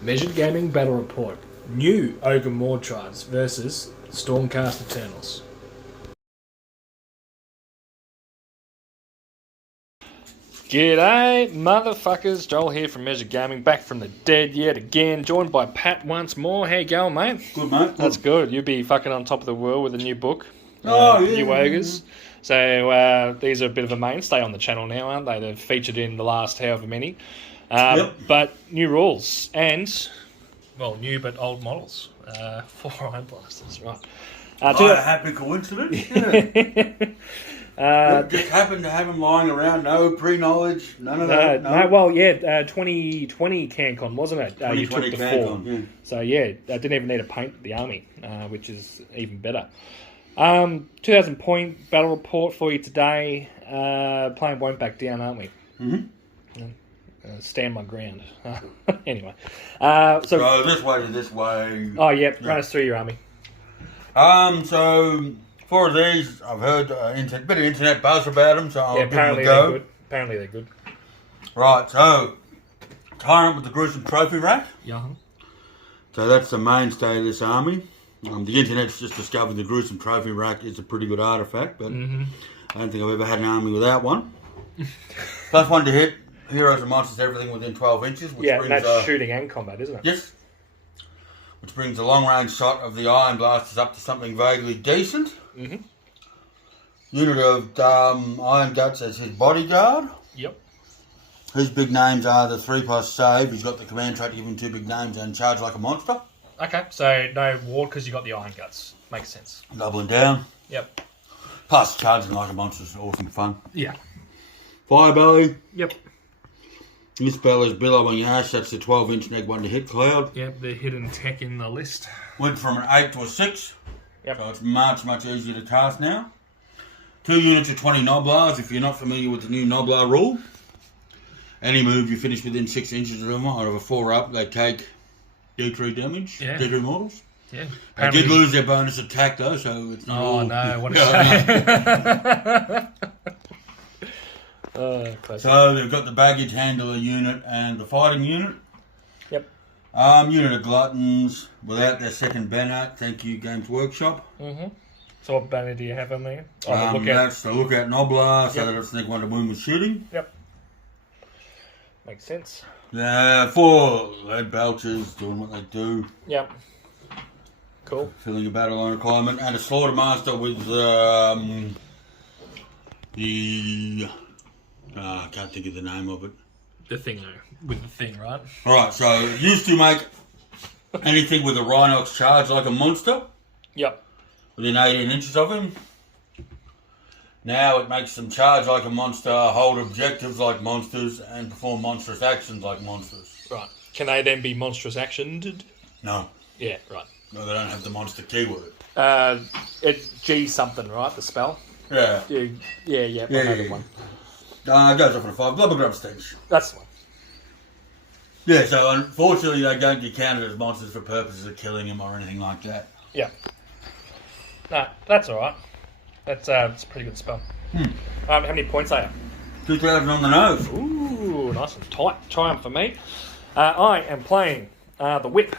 Measured Gaming Battle Report. New Ogre Mawtribes versus Stormcast Eternals. G'day, motherfuckers. Joel here from Measured Gaming, back from the dead yet again, joined by Pat once more. How you going, mate? Good, mate. That's good. You'll be fucking on top of the world with a new book. New Ogres. So these are a bit of a mainstay on the channel now, aren't they? They've featured in the last however many. But new rules and, well, new but old models for Ironblasters, right? A happy coincidence. Just happened to have them lying around. No pre-knowledge. None of that. No. Well, 2020 CanCon, wasn't it? You took the CanCon, four. Yeah. So I didn't even need to paint the army, which is even better. 2,000 point battle report for you today. Playing won't back down, aren't we? Mm-hmm. Stand my ground. Anyway, so this way to this way. Oh yeah, run us through your army. So for these, I've heard a bit of internet buzz about them, so I'll give them a go. Apparently they're good. Right, so Tyrant with the gruesome trophy rack. Yeah. So that's the mainstay of this army. The internet's just discovered the gruesome trophy rack is a pretty good artifact, but I don't think I've ever had an army without one. Plus one to hit, heroes and monsters, everything within 12 inches. Which brings, and that's shooting and combat, isn't it? Yes. Which brings the long-range shot of the Ironblasters up to something vaguely decent. Unit of Iron Guts as his bodyguard. Yep. His big names are the 3+ save. He's got the command trait to give him 2 big names and charge like a monster. Okay, so no ward because you got the Iron Guts. Makes sense. Doubling down. Yep. Plus charging like a monster is awesome fun. Yeah. Fire belly. Yep. This spell is billowing ash. That's the 12-inch neg 1 to hit cloud. Yep, the hidden tech in the list. Went from an 8 to a 6. Yep. So it's much easier to cast now. 2 units of 20 Noblars. If you're not familiar with the new Noblar rule, any move you finish within 6 inches of them out of a 4-up, they take D3 damage. Yeah. D3 mortals. Yeah. They did lose their bonus attack though, so it's not all... no, what a shame. So they've got the baggage handler unit and the fighting unit. Yep. Unit of gluttons without their second banner. Thank you, Games Workshop. So what banner do you have on there? That's the Lookout Noblar, so that it's neg 1 to wound with shooting. Yep. Makes sense. 4 lead belchers doing what they do. Yep. Cool. Filling a battle line requirement. And a Slaughtermaster with I can't think of the name of it. The thing, with the thing, right? Alright, so it used to make anything with a Rhinox charge like a monster. Yep. Within 18 inches of him. Now it makes them charge like a monster, hold objectives like monsters, and perform monstrous actions like monsters. Right. Can they then be monstrous actioned? No. Yeah, right. No, they don't have the monster keyword. It's G something, right? The spell? Yeah. Yeah. I know the one. It goes off on a 5. Blubber Grub Stench. That's the one. Yeah, so unfortunately they don't get counted as monsters for purposes of killing them or anything like that. Yeah. No, that's alright. That's a pretty good spell. How many points are you? 2,000 on the nose. Ooh, nice and tight. Triumph for me. I am playing the Whip.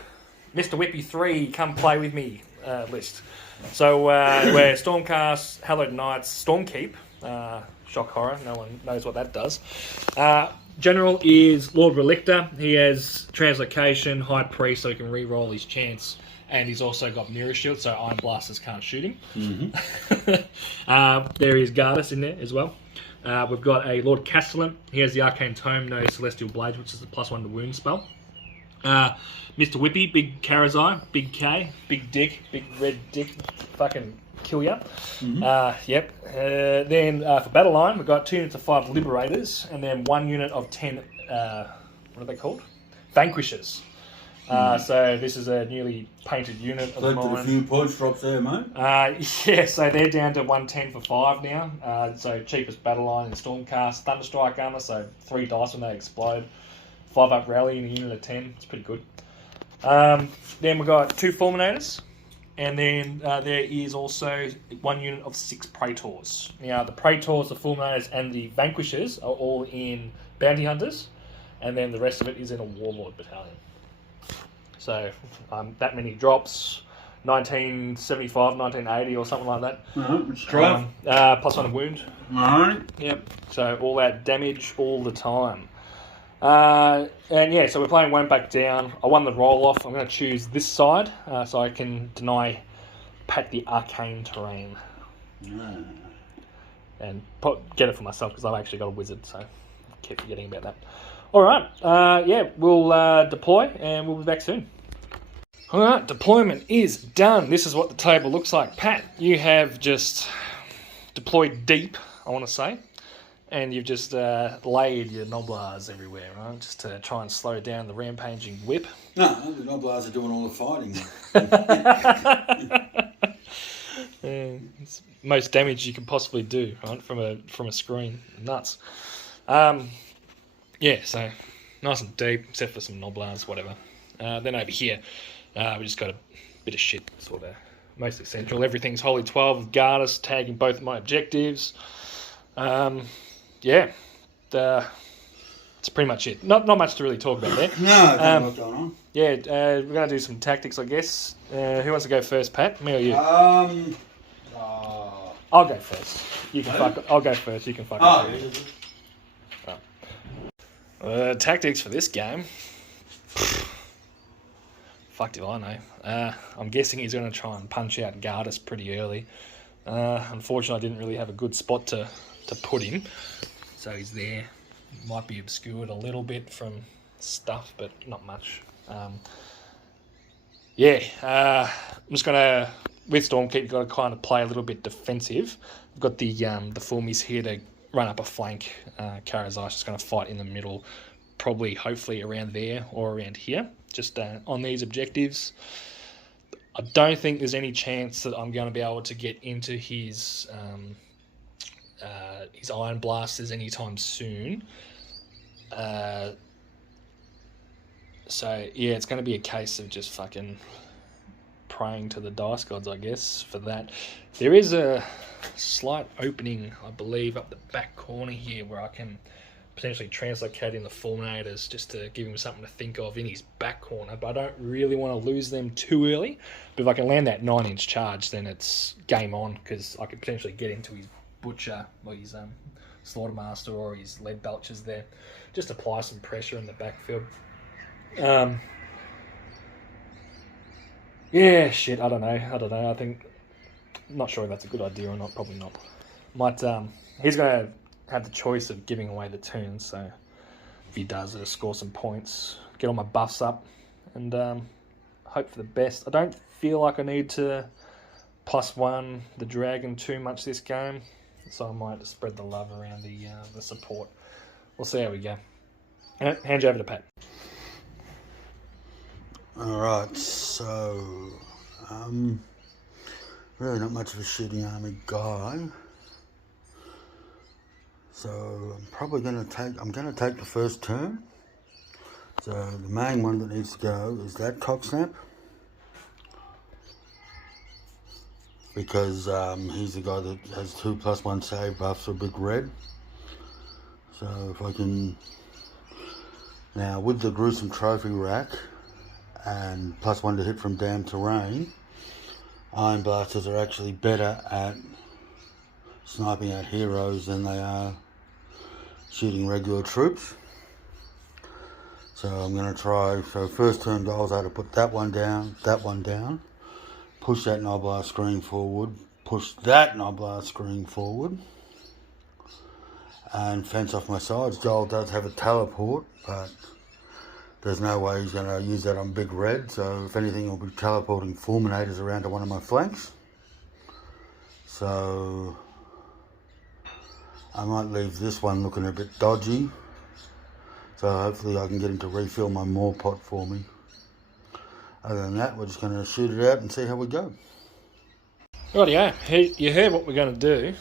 Mr. Whippy 3, come play with me list. So we're Stormcast, Hallowed Knights, Stormkeep. Shock horror, no one knows what that does. General is Lord Relictor. He has Translocation, High Priest, so he can re-roll his chance. And he's also got Mirror Shield, so Ironblasters can't shoot him. There is Gardas in there as well. We've got a Lord Castellan. He has the Arcane Tome, no Celestial Blades, which is the +1 to wound spell. Mr. Whippy, big Karazai, big K, big dick, big red dick, fucking kill ya. Yep. Then for Battle Line, we've got 2 units of 5 Liberators, and then 1 unit of 10, what are they called? Vanquishers. So this is a newly painted unit of mine. A few points drops there, mate. Yeah, so they're down to 110 for 5 now. So cheapest Battle Line in Stormcast. Thunderstrike armor, so 3 dice when they explode. 5-up rally in a unit of 10. It's pretty good. Then we've got 2 Fulminators. And then there is also 1 unit of 6 Praetors. Now, the Praetors, the Fulminators, and the Vanquishers are all in Bounty Hunters. And then the rest of it is in a Warlord battalion. So that many drops, 1975, 1980 or something like that. It's triumph. Plus 1 wound. Alright. Yep. So all that damage all the time. And yeah, so we're playing 1 back down. I won the roll off. I'm going to choose this side so I can deny Pat the arcane terrain. And get it for myself because I've actually got a wizard, so I keep forgetting about that. Alright, yeah, we'll deploy and we'll be back soon. Alright, deployment is done. This is what the table looks like. Pat, you have just deployed deep, I want to say. And you've just laid your Noblars everywhere, right? Just to try and slow down the rampaging whip. No, the Noblars are doing all the fighting. It's most damage you can possibly do, right? From a screen. Nuts. Yeah, so nice and deep, except for some Noblars, whatever. Then over here, we just got a bit of shit, sort of mostly central. Everything's Holy 12 with Gardas tagging both of my objectives. Yeah, that's pretty much it. Not much to really talk about there. No, there's not much going on. Yeah, we're going to do some tactics, I guess. Who wants to go first, Pat? Me or you? I'll go first. You can fuck. I'll go first. You can fuck. Tactics for this game. Fucked if I know. I'm guessing he's going to try and punch out Gardas pretty early. Unfortunately, I didn't really have a good spot to put him. So he's there. Might be obscured a little bit from stuff, but not much. Yeah, I'm just going to, with Stormkeep, you've got to kind of play a little bit defensive. We've got the Fulmies here to run up a flank. Karazai's just going to fight in the middle, probably, hopefully, around there or around here, just on these objectives. I don't think there's any chance that I'm going to be able to get into his Ironblasters anytime soon. So, yeah, it's going to be a case of just fucking praying to the dice gods, I guess, for that. There is a slight opening, I believe, up the back corner here where I can potentially translocate in the Fulminators just to give him something to think of in his back corner, but I don't really want to lose them too early. But if I can land that 9-inch charge, then it's game on, because I could potentially get into his Butcher or his Slaughtermaster or his Lead Belchers there. Just apply some pressure in the backfield. Yeah, shit, I don't know. I'm not sure if that's a good idea or not. Probably not. He's going to have the choice of giving away the turn, so if he does, it'll score some points, get all my buffs up, and hope for the best. I don't feel like I need to +1 the dragon too much this game, so I might spread the love around the support. We'll see how we go. Hand you over to Pat. Alright, so really not much of a shooting army guy. So I'm probably going to take the first turn. So the main one that needs to go is that Cocksnap, because he's the guy that has 2 +1 save buffs for Big Red. So if I can, now with the gruesome trophy rack and +1 to hit from damn terrain, Ironblasters are actually better at sniping at heroes than they are shooting regular troops. So I'm going to try, so first turn goals are to put that one down, push that Noblar screen forward, push that Noblar screen forward, and fence off my sides. Joel does have a teleport, but there's no way he's going to use that on Big Red, so if anything he'll be teleporting Fulminators around to one of my flanks. So I might leave this one looking a bit dodgy, so hopefully I can get him to refill my Maw pot for me. Other than that, we're just going to shoot it out and see how we go. Rightio, you heard what we're going to do.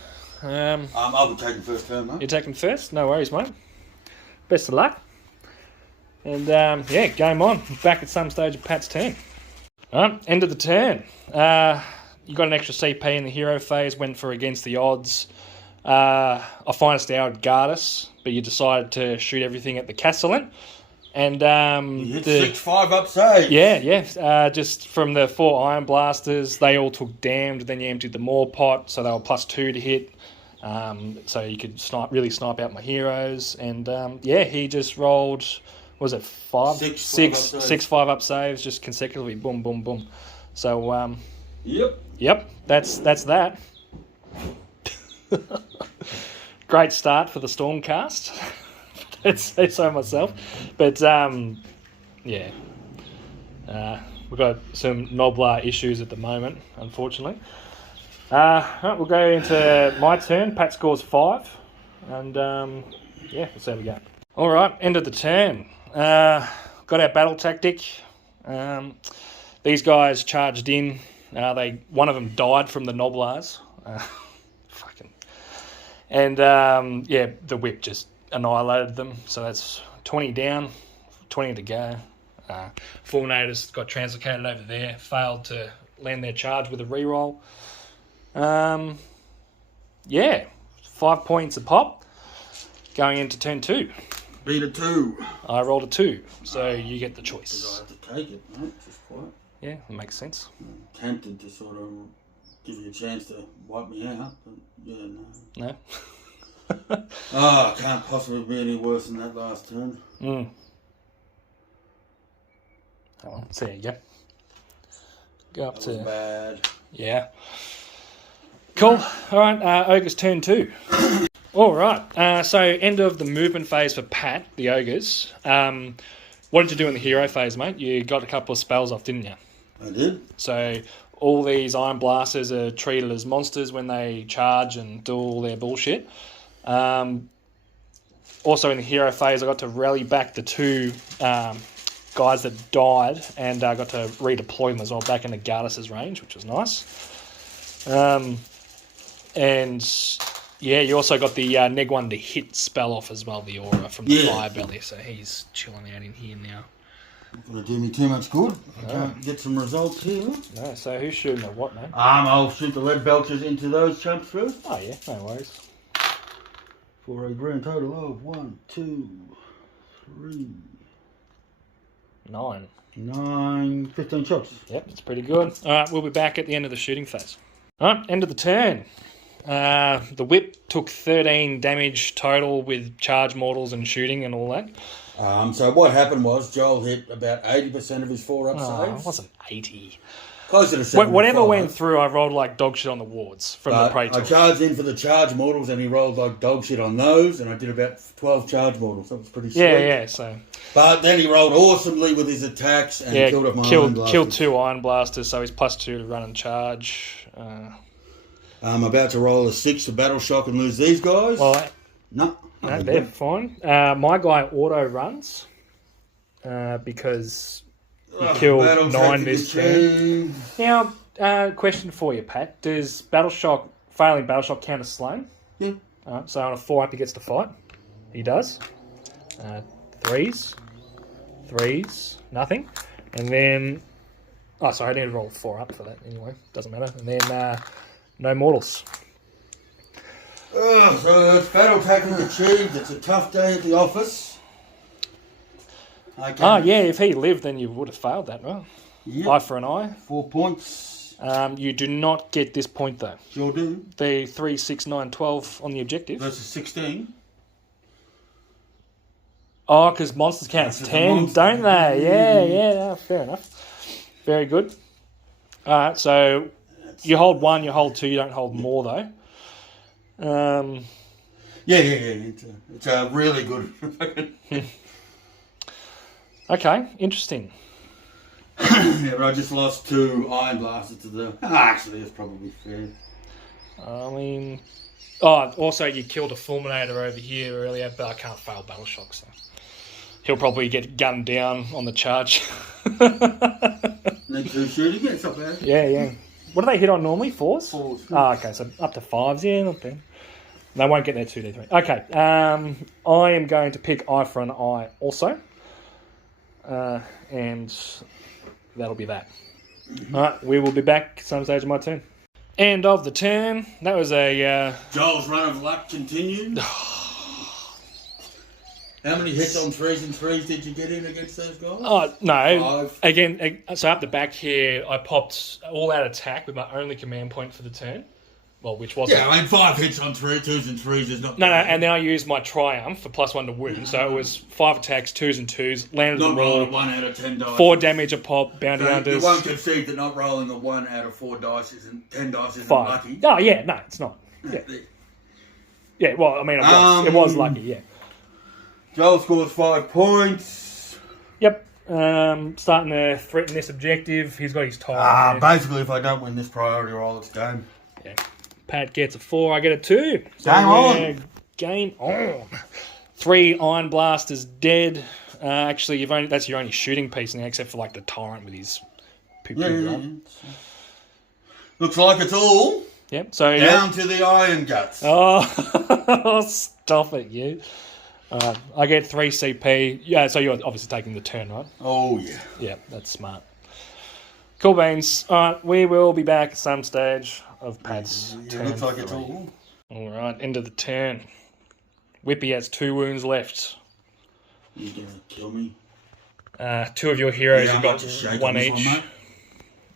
I'll be taking first turn, mate. You're taking first? No worries, mate. Best of luck. And yeah, game on. Back at some stage of Pat's turn. Alright, end of the turn. You got an extra CP in the hero phase, went for against the odds. I finest hour Gardas, but you decided to shoot everything at the Castellan. And You hit 6-5 up save. yeah. Just from the 4 Ironblasters, they all took damned. Then you emptied the Maw pot, so they were +2 to hit. So you could really snipe out my heroes. And he just rolled. Was it 6-5 up saves just consecutively? Boom, boom, boom. So yep. That's that. Great start for the Stormcast. I'd say so myself. But, we've got some Noblar issues at the moment, unfortunately. Right, we'll go into my turn. Pat scores 5. And, let's see how we go. All right, end of the turn. Got our battle tactic. These guys charged in. One of them died from the Noblars. And, the whip just annihilated them. So that's 20 down, 20 to go. Fulminators got translocated over there, failed to land their charge with a reroll. 5 points a pop. Going into turn 2. Beat a 2. I rolled a 2, so you get the choice. I have to take it, mate. Just quite. Yeah, that makes sense. I'm tempted to sort of give you a chance to wipe me out, but no. It can't possibly be any worse than that last turn. Oh, well, so there you go. Go up That to... was bad. Yeah. Cool. All right, Ogre's turn 2. All right, so end of the movement phase for Pat, the Ogres. What did you do in the hero phase, mate? You got a couple of spells off, didn't you? I did. So all these Ironblasters are treated as monsters when they charge and do all their bullshit. Also in the hero phase, I got to rally back the 2 guys that died, and I got to redeploy them as well back into Gardas' range, which was nice. You also got the neg 1 to hit spell off as well, the aura from the Fire Belly, so he's chilling out in here now. Not going to do me too much good. I can't get some results here. No, so who's shooting at what, mate? I'll shoot the lead belchers into those chumps first. Oh, yeah, no worries. For a grand total of 1, 2, 3, 9, 15 shots. Yep, that's pretty good. All right, we'll be back at the end of the shooting phase. All right, end of the turn. The whip took 13 damage total with charge mortals and shooting and all that. So what happened was Joel hit about 80% of his 4-up saves. It wasn't 80. Closer to 75. Whatever went through, I rolled like dog shit on the wards from the Praetor. I charged in for the charge mortals and he rolled like dog shit on those, and I did about 12 charge mortals. That was pretty sweet. Yeah, so... But then he rolled awesomely with his attacks and killed off my Ironblasters. Killed 2 Ironblasters, so he's +2 to run and charge. I'm about to roll a 6 to battle shock and lose these guys. Well, no, they're fine. My guy auto runs because he killed 9 this turn. Now, question for you, Pat. Does failing battle shock count as slain? Yeah. So on a 4-up, he gets to fight. He does. 3s, nothing. And then... Oh, sorry, I didn't roll 4-up for that anyway. Doesn't matter. And then no mortals. So it's battle tactic achieved. It's a tough day at the office. If he lived, then you would have failed that, right? Yep. Eye for an eye. 4 points. You do not get this point, though. Sure do. The 3, 6, 9, 12 on the objective. Versus 16. Oh, because monsters count as 10, don't they? Yeah, fair enough. Very good. All right, so you hold 1, you hold 2, you don't hold more, though. It's a really good... Okay, interesting. But I just lost 2 Ironblasters to the... Actually, it's probably fair. I mean... Oh, also you killed a Fulminator over here earlier, but I can't fail Battle Shock, so... He'll probably get gunned down on the charge. Need 2 shooting, it's not bad. Yeah. What do they hit on normally? 4s? 4s. Oh, okay, so up to 5s, yeah, not bad. They won't get their 2d3. Okay, I am going to pick Eye for an Eye also. And that'll be that. Alright, we will be back some stage of my turn. End of the turn. That was a... Joel's run of luck continued. How many hits on 3s and 3s did you get in against those guys? Oh, no. 5. Again, so up the back here, I popped all out attack with my only command point for the turn. Well, which wasn't... Yeah, I mean, 5 hits on 2s and 3s is not... No, and then I used my triumph for +1 to wound. So it was 5 attacks, 2s and 2s, landed Not them all. rolling 1 out of 10 dice. 4 damage a pop, bounty So hunters. you won't concede that not rolling a 1 out of 4 dice isn't 10 dice isn't 5. lucky. Oh, yeah, no, it's not. Yeah, yeah, well, I mean, it was lucky, yeah. Joel scores 5 points. Yep. Starting to threaten this objective. He's got his time. Basically, if I don't win this priority roll, it's game. Yeah. Pat gets a 4. I get a 2. So Game on. Game on. 3 Ironblasters dead. Actually, that's your only shooting piece now, except for like the tyrant with his poo-poo. Looks like it's all Yep. So down to the iron guts. Oh, stop it, you. I get 3 CP. Yeah, so you're obviously taking the turn, right? Oh, yeah. Yeah, that's smart. Cool beans. All right, we will be back at some stage of Pat's turn. Looks like it's all. All right, end of the turn. Whippy has 2 wounds left. You're going to kill me. 2 of your heroes have got just shake 1 on this each. one,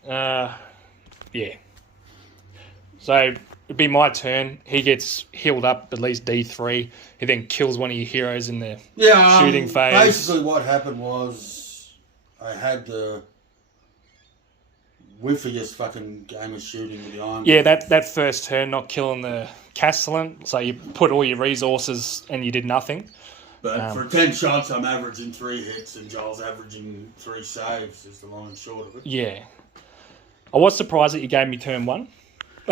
mate. Yeah. So it'd be my turn. He gets healed up at least D3. He then kills one of your heroes in the shooting phase. Basically, what happened was I had the whiffiest fucking game of shooting with the iron. Yeah, that first turn, not killing the Castellan. So you put all your resources and you did nothing. But for 10 shots, I'm averaging 3 hits, and Joel's averaging 3 saves, is the long and short of it. Yeah. I was surprised that you gave me turn 1.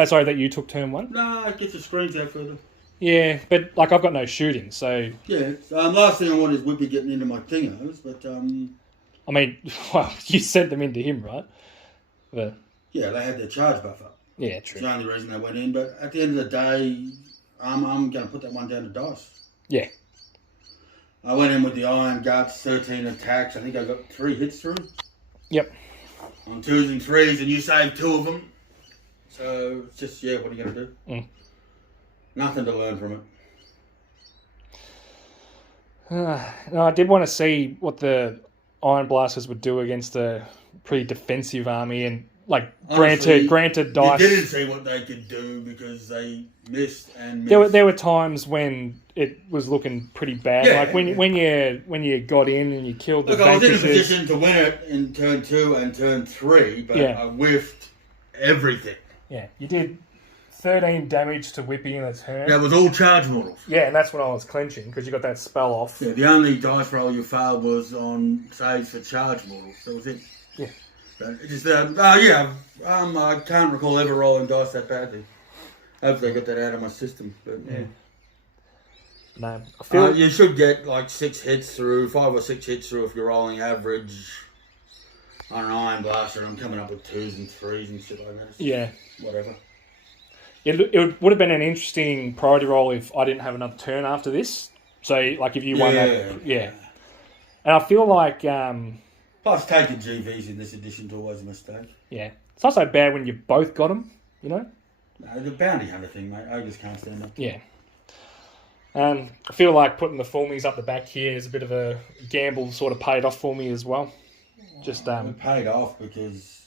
Sorry, that you took turn 1. No, get your screens out further. Yeah, but like I've got no shooting, so... Yeah, last thing I want is Whippy getting into my thingos, but... I mean, well, you sent them into him, right? But... Yeah, they had their charge buffer. Yeah, true. It's the only reason they went in, but at the end of the day, I'm going to put that one down to dice. Yeah. I went in with the iron guts, 13 attacks. I think I got 3 hits through. Yep. On 2s and 3s, and you saved 2 of them. So, it's just, what are you going to do? Nothing to learn from it. No, I did want to see what the Ironblasters would do against a pretty defensive army, and Honestly, granted dice. You didn't see what they could do because they missed and missed. There were times when it was looking pretty bad. Yeah, like when you got in and you killed the I was in a Vanquishers. position to win it in turn 2 and turn 3, but I whiffed everything. Yeah, you did 13 damage to Whippy in a turn. That was all charge models. Yeah, and that's when I was clenching because you got that spell off. Yeah, the only dice roll you failed was on saves for charge models. That was it. Yeah. But it just, I can't recall ever rolling dice that badly. Hopefully I got that out of my system. But yeah. No, I feel you should get like 6 hits through, 5 or 6 hits through if you're rolling average on an Iron Blaster. I'm coming up with 2s and 3s and shit like that. Yeah. Whatever. It would have been an interesting priority roll if I didn't have another turn after this. So, like, if you won that... Yeah. And I feel like... Plus, taking GVs in this edition is always a mistake. Yeah. It's not so bad when you both got them, you know? No, the bounty hunter thing, mate. I just can't stand it. Yeah. I feel like putting the fulmies up the back here is a bit of a gamble, sort of paid off for me as well. Just It paid off because...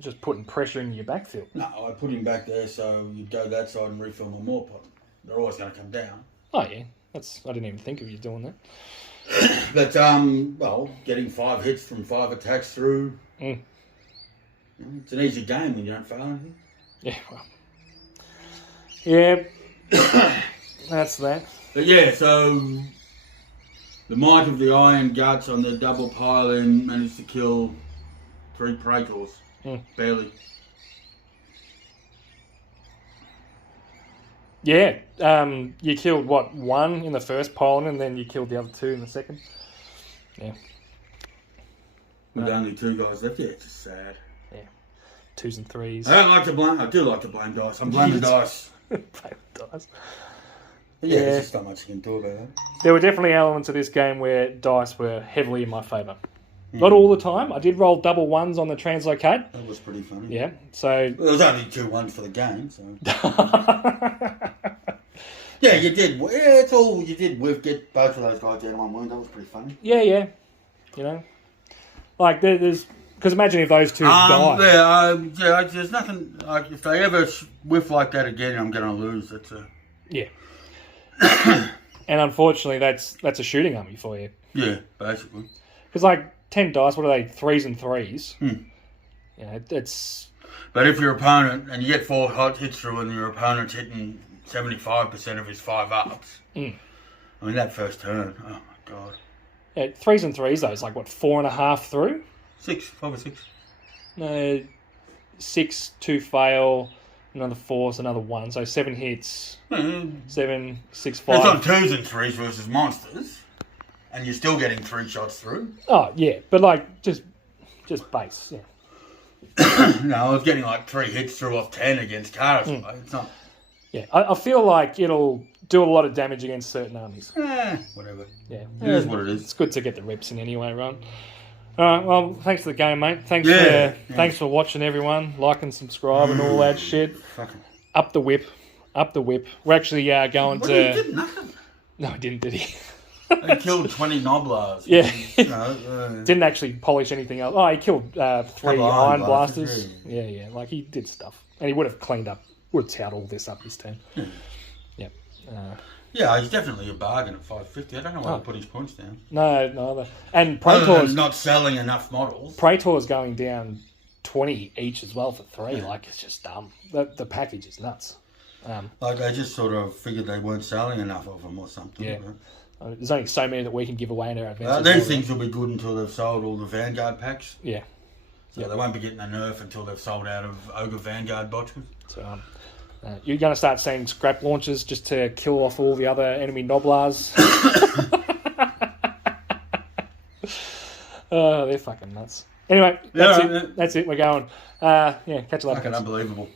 Just putting pressure in your backfield. No, I put him back there so you'd go that side and refill my more pot. They're always going to come down. Oh, yeah. I didn't even think of you doing that. But, getting 5 hits from 5 attacks through... It's an easy game when you don't fail anything. Yeah, well... Yeah, that's that. But yeah, so... The might of the Iron Guts on the double pile-in managed to kill 3 Praetors. Barely. Yeah, you killed, 1 in the first pile, and then you killed the other 2 in the second? Yeah. With only 2 guys left, it's just sad. Yeah. 2s and 3s. I do like to blame dice. I'm blaming dice. Blame dice. Yeah, there's just not much you can do about that. There were definitely elements of this game where dice were heavily in my favour. Not all the time. I did roll double 1s on the translocate. That was pretty funny. Yeah, so... Well, there was only 2 1s for the game, so... Yeah, you did. Yeah, it's all you did with get both of those guys down on one wound. That was pretty funny. Yeah. You know, like there's because imagine if those two die. Yeah, there's nothing. Like, if they ever whiff like that again, I'm going to lose. That's a... Yeah. And unfortunately, that's a shooting army for you. Yeah, basically. Because like 10 dice, what are they? 3s and 3s. You know, it's. But if your opponent and you get 4 hot hits through, and your opponent's hitting 75% of his 5-ups. I mean, that first turn. Oh my god. Yeah, 3s and 3s though. It's like what 4.5 through. 5 or 6. No, 6, 2 fail, another 4, so another 1. So 7 hits. 7, 6, 5. It's on 2s and 3s versus monsters, and you're still getting 3 shots through. Oh yeah, but like just base. Yeah. No, I was getting like 3 hits through off 10 against cars. It's not. Yeah, I feel like it'll do a lot of damage against certain armies. Whatever. Yeah, It is what it is. It's good to get the reps in anyway, Ron. All right, well, thanks for the game, mate. Thanks for watching, everyone. Like and subscribe and all that shit. Fucking. Up the whip. We're actually going What, to... he did nothing. No, he didn't, did he? He killed 20 Noblars. Yeah. No, Didn't actually polish anything else. Oh, he killed 3 Ironblasters. Ironblasters, Yeah, like he did stuff. And he would have cleaned up, would have towed all this up this turn. Yep. Yeah, he's definitely a bargain at 550. I don't know why he put his points down. No, neither. And Other Praetor's... than not selling enough models. Praetor's going down 20 each as well for 3. Like, it's just dumb. The package is nuts. Like, they just sort of figured they weren't selling enough of them or something. Yeah. There's only so many that we can give away in our adventures. These things will be good until they've sold all the Vanguard packs. Yeah. So they won't be getting a nerf until they've sold out of Ogre Vanguard boxes. So, you're going to start seeing scrap launches just to kill off all the other enemy Noblars. Oh, they're fucking nuts. Anyway, that's it. We're going. Catch you later. Fucking unbelievable.